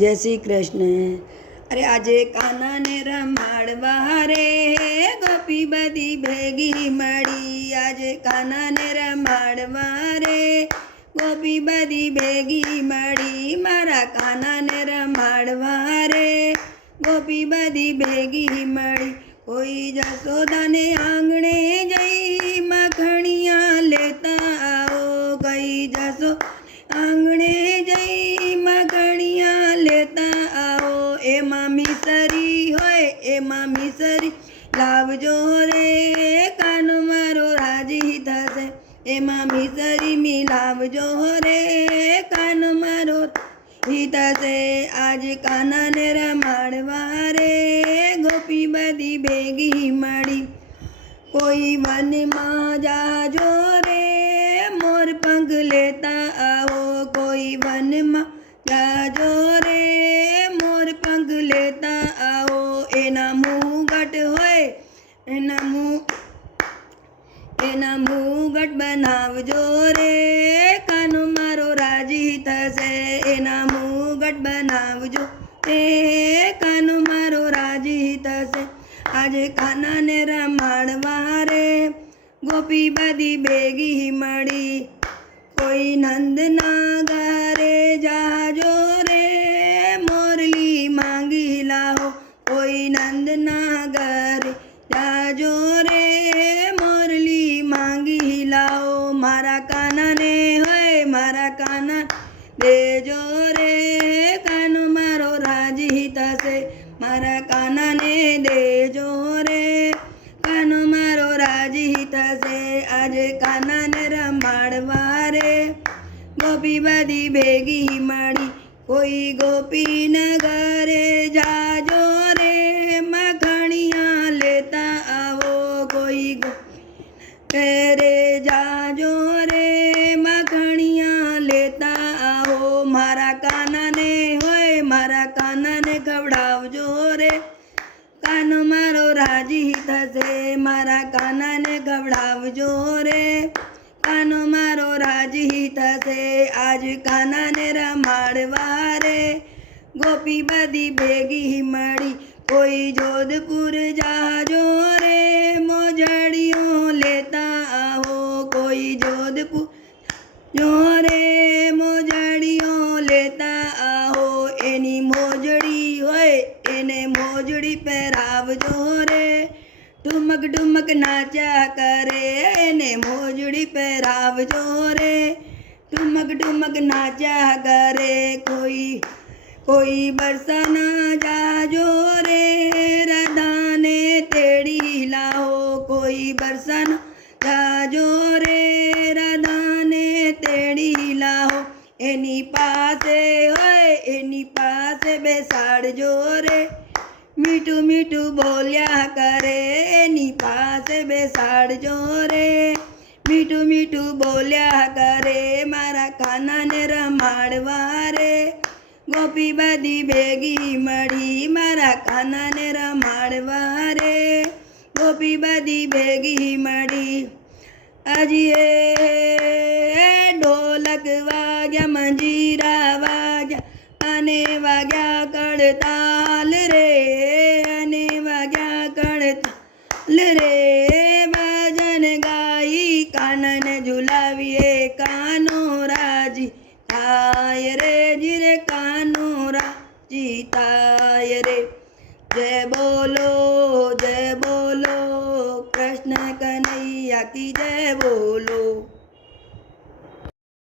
જય શ્રી કૃષ્ણ. અરે આજે કાનાને રમાડવા રે ગોપી બધી ભેગી મળી. આજે કાનાને રમાડવા રે ગોપી બધી ભેગી મળી. મારા કાનાને રમાડવા રે ગોપી બધી ભેગી મળી. કોઈ જશોદાને આંગણે જઈ મખણિયા લેતા આવો. ગઈ જશો આંગણે જઈ મખણિયા લેતા આવો. એમાં મિસરી હોય એમાં મિસરી લાવજો રે કાનો મારો રાજી થશે. એમાં મિસરી મિલાવજો રે કાનો મારો થશે. આજ કાનાને રમાડવા રે ગોપી બધી ભેગી મળી. કોઈ વનમાં જાજો રે મોર પંખ લેતા આવો. કોઈ વનમાં જાજો રે મોર પંખ લેતા આવો. એના મુગટ હોય એના મુગટ બનાવજો રે કાનો મારો રાજી થશે. એના મુગટ બનાવજો રે કાનો મારો રાજી થશે. આજે કાનાને રમાડવા રે ગોપી બધી ભેગી મળી. કોઈ નંદના ઘરે જાજો રે મોરલી માંગી લાવો. કોઈ નંદના ઘરે જાજો રે મોરલી માંગી લાવો. મારા કાનાને હોય મારા કાના દેજો રે કાનો મારો રાજી થશે. મારા કાનાને દેજો રે કાનો મારો રાજી થશે. આજે કાનાને રમાડવા રે ગોપી બધી ભેગી મળી. કોઈ ગોપીનગરે જાજો રે મખણિયા લેતા આવો. કોઈ ઘરે જાજો રે મખણિયા લેતા આવો. મારા કાનાને હોય મારા કાનાને ખવડાવજો રે કાનો મારો રાજી થશે. મારા કાનાને ખવડાવજો રે કાનો મારો રાજી થશે. આજ કાનાને રમાડવા રે ગોપી બધી ભેગી મળી. કોઈ જોધપુર જાજો રે મોજડીઓ લેતા આવો. કોઈ જોધપુર જો રે મોજડીઓ લેતા આવો. એની મોજડી હોય એને મોજડી પહેરાવજો રે. ઠુમક ઠુમક નાચ્યા કરે એને મોજડી પહેરાવજો રે. ઠુમક ઠુમક નાચ્યા કરે. કોઈ બરસાના જાજો રે રાધાને તેડી લાવો. કોઈ બરસાના જાજો રે રાધાને તેડી લાવો. એની પાસે હોય એની પાસે બેસાડજો રે. મીઠું મીઠું બોલ્યા કરે એની પાસે બેસાડજો રે. મીઠું મીઠું બોલ્યા કરે. મારા કાનાને રમાડવા રે ગોપી બધી ભેગી મળી. મારા કાનાને રમાડવા રે ગોપી બધી ભેગી મળી. અજીએ ઢોલક વાગ્યા મંજીરા વાગ્યા અને વાગ્યા કડતાલ રે. અને વાગ્યા કડતાલ રે. ભજન ગાઈ કાનને ઝુલાવીએ કાનો રાજી થાય રે. જીરે કાનો રાજી થાય રે. જય બોલો કૃષ્ણ કનૈયા કી જય બોલો.